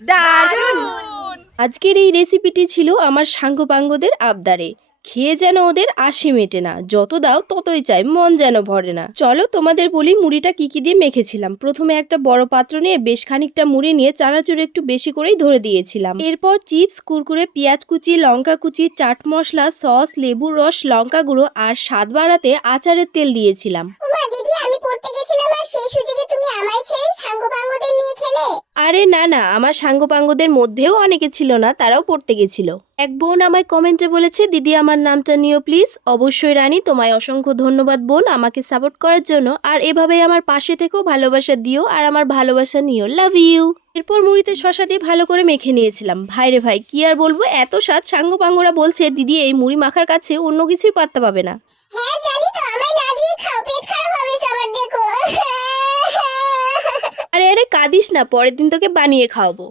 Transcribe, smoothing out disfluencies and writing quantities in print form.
দারুণ! আজকের এই রেসিপিটি ছিল আমার সাঙ্গপাঙ্গদের আবদারে। খেয়ে যেন ওদের আশি মেটে না, যত দাও ততই চাই, মন যেন ভরে না। চলো তোমাদের বলি মুড়িটা কি কি দিয়ে মেখেছিলাম। প্রথমে একটা বড় পাত্র নিয়ে বেশ খানিকটা মুড়ি নিয়ে চানাচুর একটু বেশি করেই ধরে দিয়েছিলাম। এরপর চিপস, কুরকুরে, পেঁয়াজ কুচি, লঙ্কা কুচি, চাট মশলা, সস, লেবুর রস, লঙ্কা গুঁড়ো আর স্বাদ বাড়াতে আচারের তেল দিয়েছিলাম। ওমা দিদি, আমি পড়তে গেছিলাম আর সেই সুযোগে তুমি আমায় ছেড়ে সাঙ্গপাঙ্গদের নিয়ে খেলে। আরে না না, আমার সাঙ্গপাঙ্গদের মধ্যেও অনেকে ছিল না, তারাও পড়তে গেছিল। এক বোন আমায় কমেন্টে বলেছে, দিদি আমার নামটা নিও প্লিজ। অবশ্যই রানী, তোমায় অসংখ্য ধন্যবাদ বোন আমাকে সাপোর্ট করার জন্য। আর এভাবেই আমার পাশে থেকেও ভালোবাসা দিও আর আমার ভালোবাসা নিও। Love you. এরপর মুড়িতে শসা দিয়ে ভালো করে মেখে নিয়েছিলাম। ভাইরে ভাই, কি আর বলবো, এত স্বাদ! সাঙ্গপাঙ্গরা বলছে দিদি এই মুড়ি মাখার কাছে অন্য কিছুই পাত্তা পাবে না। হ্যাঁ জানি তো, আমায় না দিয়ে খাও, পেট খারাপ হবে সবার, দেখো। আরে আরে কাঁদিস না, পরের দিন তোকে বানিয়ে খাওয়াবো।